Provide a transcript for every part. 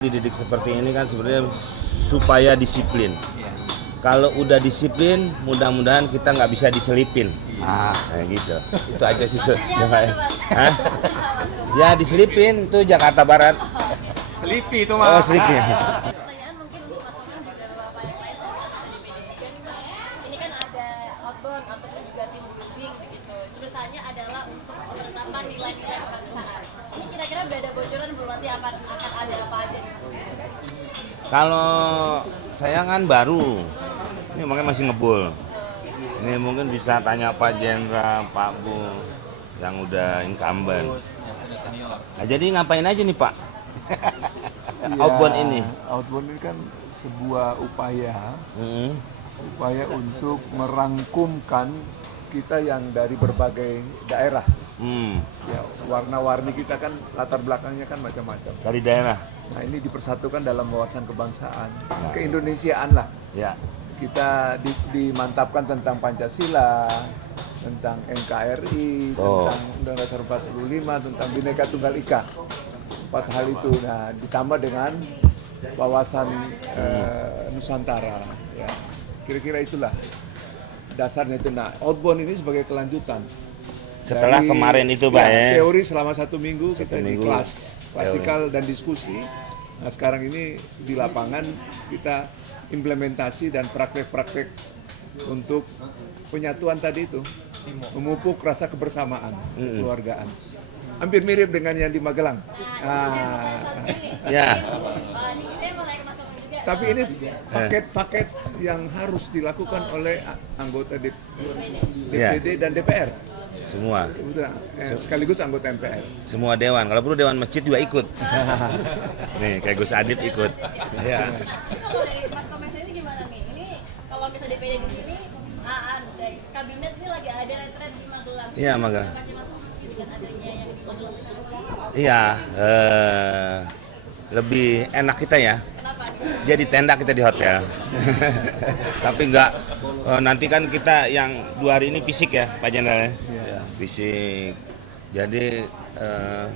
Dididik seperti ini kan sebenarnya supaya disiplin. Kalau udah disiplin, mudah-mudahan kita nggak bisa diselipin. Kayak gitu. Itu aja sih. Hah? Ya diselipin tuh Jakarta Barat. Selipi itu mah. Oh, selipi. Pertanyaan mungkin untuk Mas Komang juga Bapak yang lain soalnya ada di PD juga nih Mas. Ini kan ada outbound, outbound juga team building begitu. Terusannya adalah untuk penetapan nilai-nilai kebangsaan. Ini kira-kira udah ada bocoran belum nanti akan ada apa aja nih? Kalau saya kan baru, ini makanya masih ngebul. Ini mungkin bisa tanya Pak Jenderal, Pak Bu, yang udah incumbent. Nah, jadi ngapain aja nih Pak? Outbound ini? Outbound ini kan sebuah upaya untuk merangkumkan kita yang dari berbagai daerah. Ya, warna-warni kita kan latar belakangnya kan macam-macam. Dari daerah? Nah, ini dipersatukan dalam wawasan kebangsaan, keindonesiaan lah. Ya. Kita dimantapkan tentang Pancasila, tentang NKRI, tentang Undang-Undang Dasar 45, tentang Bhinneka Tunggal Ika. 4 hal itu. Nah, ditambah dengan wawasan Nusantara. Ya. Kira-kira itulah dasarnya itu. Nah, outbound ini sebagai kelanjutan. Setelah kemarin itu Pak ya? Teori selama 1 minggu kita di minggu. kelas klasikal dan diskusi. Nah, sekarang ini di lapangan kita implementasi dan praktek-praktek untuk penyatuan tadi itu, memupuk rasa kebersamaan, kekeluargaan. Hampir mirip dengan yang di Magelang. Ya. Tapi ini paket-paket yang harus dilakukan oleh anggota DPD dan DPR. Semua. Sekaligus anggota MPR. Semua dewan. Kalau perlu dewan masjid juga ikut. Nih, kayak Gus Adit ikut. Ya. Kalau dari Mas Komang ini gimana nih? Ini kalau misalnya DPD di sini, dari kabinet ini lagi ada retret di Magelang. Iya, Magelang. Mas Komang dengan adanya yang di Magelang sekarang. Iya, lebih enak kita ya. Kenapa nih? Jadi tenda kita di hotel. Tapi enggak, nanti kan kita yang 2 hari ini fisik ya Pak Jenderal ya. Fisik. Jadi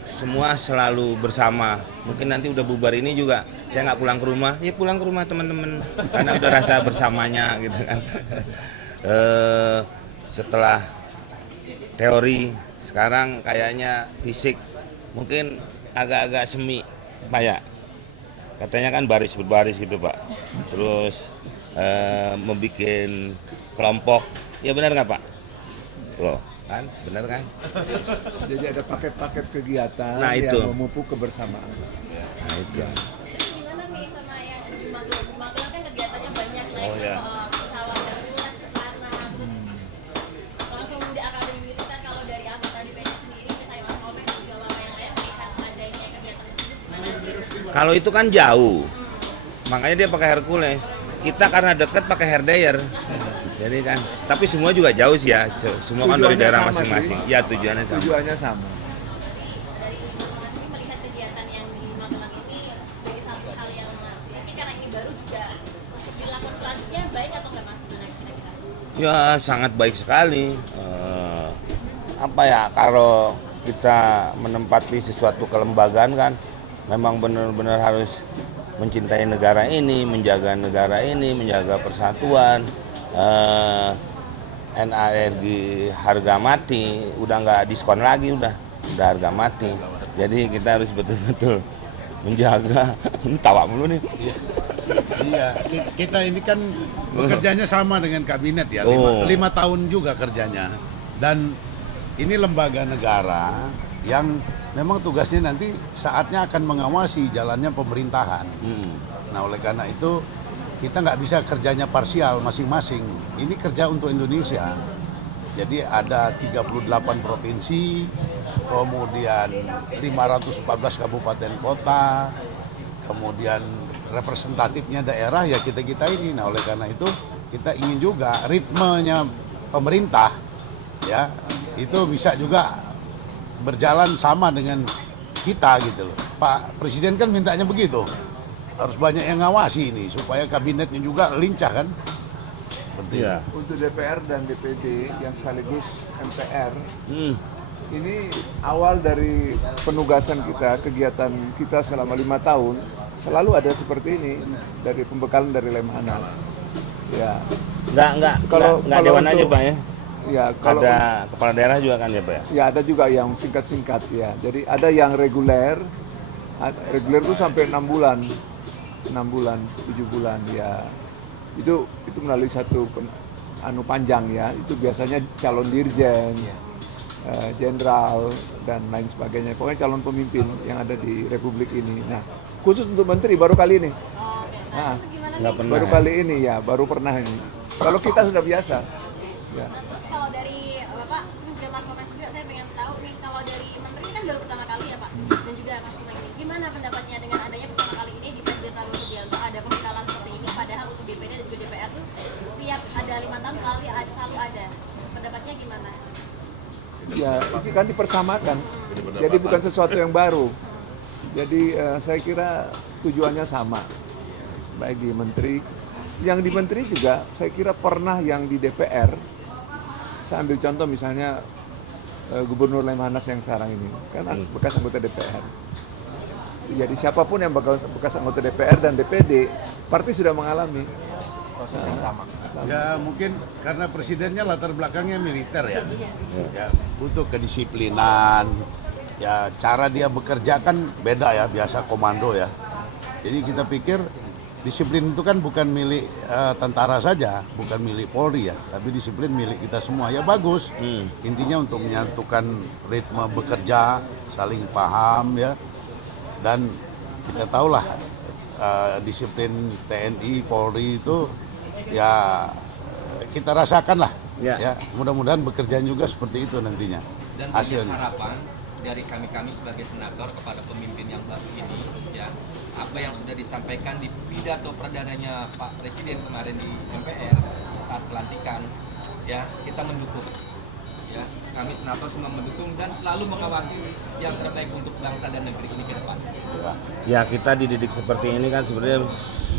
semua selalu bersama. Mungkin nanti udah bubar ini juga saya nggak pulang ke rumah. Ya pulang ke rumah teman-teman. Karena udah rasa bersamanya gitu kan. Setelah teori sekarang kayaknya fisik. Mungkin agak-agak semi Pak ya. Katanya kan baris berbaris gitu Pak. Terus membuat kelompok. Ya benar nggak Pak? Loh, kan? Benar kan? Jadi ada paket-paket kegiatan itu. yang memupuk kebersamaan. Nah itu. Gimana nih sama yang di Magelang? Di Magelang kan kegiatannya banyak, naik ya. pesawat Hercules ke sana, terus langsung di akademi militer. Kalau dari anggota DPD sendiri, misalnya Mas Komeng dan juga Bapak yang lain melihat adanya kegiatan tersebut, gimana sih? Kalau itu kan jauh, makanya dia pakai Hercules. Kita karena dekat pakai Herdayer. Jadi kan, tapi semua juga jauh sih ya. Semua kan dari Tujuannya daerah sama masing-masing. sih. Ya tujuannya sama. Tujuannya sama. Dari Mas Komeng sendiri melihat kegiatan yang di Magelang ini sebagai satu hal yang mungkin karena ini baru juga untuk dilakukan selanjutnya baik atau nggak Mas kira-kira? Ya sangat baik sekali. Apa ya, kalau kita menempati sesuatu kelembagaan kan, memang benar-benar harus mencintai negara ini, menjaga persatuan. NARG harga mati, udah nggak diskon lagi, udah harga mati. Jadi kita harus betul-betul menjaga. Ini tawa mulu nih. Iya, kita ini kan bekerjanya sama dengan kabinet ya, 5 tahun juga kerjanya. Dan ini lembaga negara yang memang tugasnya nanti saatnya akan mengawasi jalannya pemerintahan. Nah oleh karena itu kita nggak bisa kerjanya parsial masing-masing. Ini kerja untuk Indonesia. Jadi ada 38 provinsi, kemudian 514 kabupaten kota, kemudian representatifnya daerah ya kita ini. Nah oleh karena itu kita ingin juga ritmenya pemerintah ya itu bisa juga berjalan sama dengan kita gitu loh. Pak Presiden kan mintanya begitu. Harus banyak yang ngawasi ini supaya kabinetnya juga lincah kan. Seperti Iya. Untuk DPR dan DPD yang sekaligus MPR, ini awal dari penugasan kita, kegiatan kita selama 5 tahun selalu ada seperti ini dari pembekalan dari Lemhanas. Ya, Nggak Kalau dewan aja untuk- Pak ya. ya kalau Ada kepala daerah juga kan ya Pak ya. ya ada juga yang singkat-singkat ya. Jadi ada yang reguler, reguler itu sampai 6 bulan, 7 bulan ya. Itu melalui satu panjang ya. Itu biasanya calon dirjen, jenderal dan lain sebagainya. Pokoknya calon pemimpin yang ada di Republik ini. Nah, khusus untuk menteri baru kali ini. Nah, Nggak pernah. baru kali ini ya, baru pernah ini. Kalau kita sudah biasa. Ya. Terus kalau dari Bapak, juga Mas Komeng juga saya pengen tahu nih, kalau dari Menteri ini kan baru pertama kali ya Pak, dan juga Mas Komeng ini, gimana pendapatnya dengan adanya pertama kali ini di Presiden Prabowo Subianto ada pembekalan seperti ini, padahal untuk DPD dan juga DPR tuh setiap ada 5 tahun selalu ada. Pendapatnya gimana? Ya, itu kan dipersamakan. Jadi bukan sesuatu yang baru. Jadi saya kira tujuannya sama. Baik di menteri, yang di menteri juga saya kira pernah yang di DPR. Saya ambil contoh misalnya Gubernur Lemhanas yang sekarang ini, kan bekas anggota DPR. Jadi siapapun yang bekas anggota DPR dan DPD, partai sudah mengalami Proses yang sama. Ya mungkin karena presidennya latar belakangnya militer ya. Ya butuh kedisiplinan. Ya cara dia bekerja kan beda ya, biasa komando ya. Jadi kita pikir disiplin itu kan bukan milik tentara saja, bukan milik Polri ya, tapi disiplin milik kita semua. Ya bagus. Intinya untuk menyatukan ritme bekerja, saling paham ya. Dan kita tahulah disiplin TNI, Polri itu ya kita rasakan lah. Ya, mudah-mudahan bekerja juga seperti itu nantinya. Dan Hasilnya. harapan dari kami sebagai senator kepada pemimpin yang baru ini, ya, apa yang sudah disampaikan di pidato perdananya Pak Presiden kemarin di MPR saat pelantikan, ya, kita mendukung. Ya, kami senator semua mendukung dan selalu mengawasi yang terbaik untuk bangsa dan negeri ini ke depan. Ya kita dididik seperti ini kan sebenarnya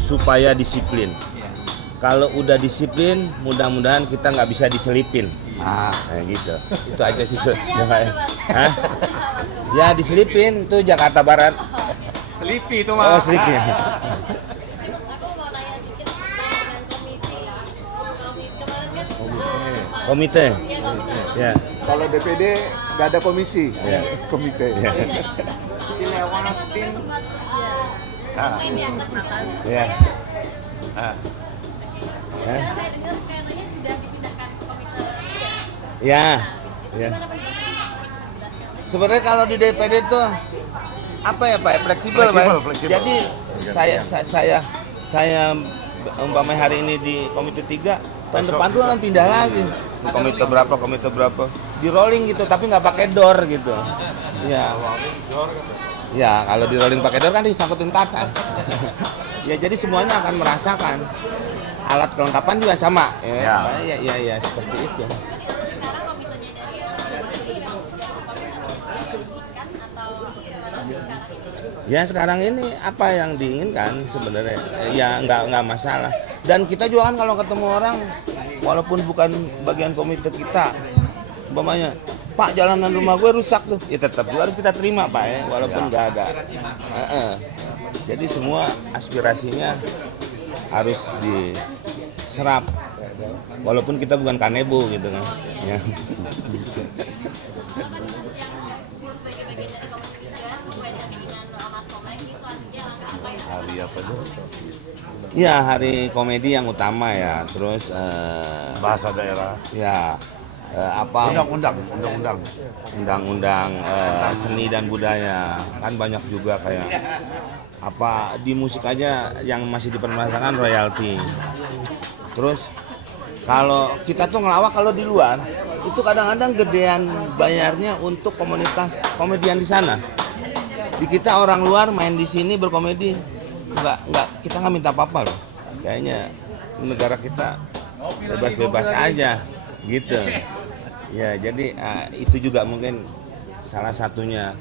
supaya disiplin. Ya. Kalau udah disiplin, mudah-mudahan kita nggak bisa diselipin. Nah, Gitu. Itu aja sih. Hah? Ya diselipin itu Jakarta Barat. Selipi itu Oh, Mas. selipin. Terus aku mau nanya dikit dengan komisi ya. Kemarin kan Komite. ya komite. Ya. Kalau DPD nggak ada komisi, komite. Dilewatin. Ini yang terbatas. Ya. nah. Sekarang saya dengar kayaknya sudah dipindahkan ke komite 3. Ya. Ya. Gimana penjelasannya? Jelaskan. Sebenarnya kalau di DPD tuh apa ya Pak? Fleksibel, Pak. Fleksibel. Jadi saya umpamanya hari ini di komite 3, tahun Besok depan tuh juga. akan pindah lagi. Komite berapa. Di rolling gitu, tapi nggak pakai door gitu. Ya. Ya, kalau di rolling pakai door kan disangkutin ke atas. Ya, jadi semuanya akan merasakan. Alat kelengkapan juga sama. Ya, seperti itu. Sekarang komitenya dari memang sudah komit atau diinginkan atau sekarang? Ya sekarang ini apa yang diinginkan sebenarnya ya nggak masalah. Dan kita juga kan kalau ketemu orang walaupun bukan bagian komite kita, umpamanya Pak jalanan rumah gue rusak tuh, ya tetap juga harus kita terima Pak ya, walaupun nggak ada. Jadi semua aspirasinya harus diserap, walaupun kita bukan kanebo gitu kan. Ya. Hari apa tuh? Ya hari komedi yang utama ya, terus Bahasa daerah. ya apa undang-undang seni dan budaya kan banyak juga kayak apa di musik aja yang masih dipermasalahkan royalti. Terus kalau kita tuh ngelawak kalau di luar itu kadang-kadang gedean bayarnya untuk komunitas komedian di sana. Di kita orang luar main di sini berkomedi nggak kita nggak minta apa-apa loh. Kayaknya negara kita bebas-bebas aja gitu. Ya jadi itu juga mungkin salah satunya.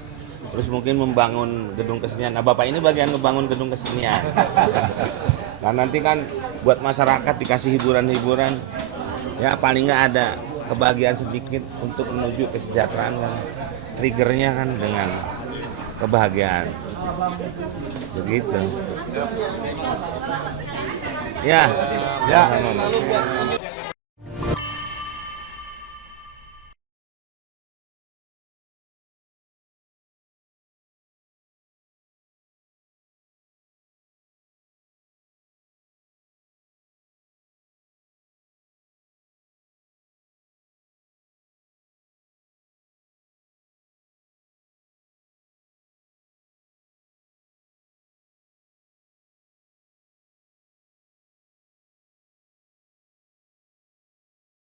Terus mungkin membangun gedung kesenian. Nah Bapak ini bagian membangun gedung kesenian. Nah nanti kan buat masyarakat dikasih hiburan-hiburan. Ya paling nggak ada kebahagiaan sedikit untuk menuju kesejahteraan kan. Triggernya kan dengan kebahagiaan. Begitu. Ya, Ya. sama-sama.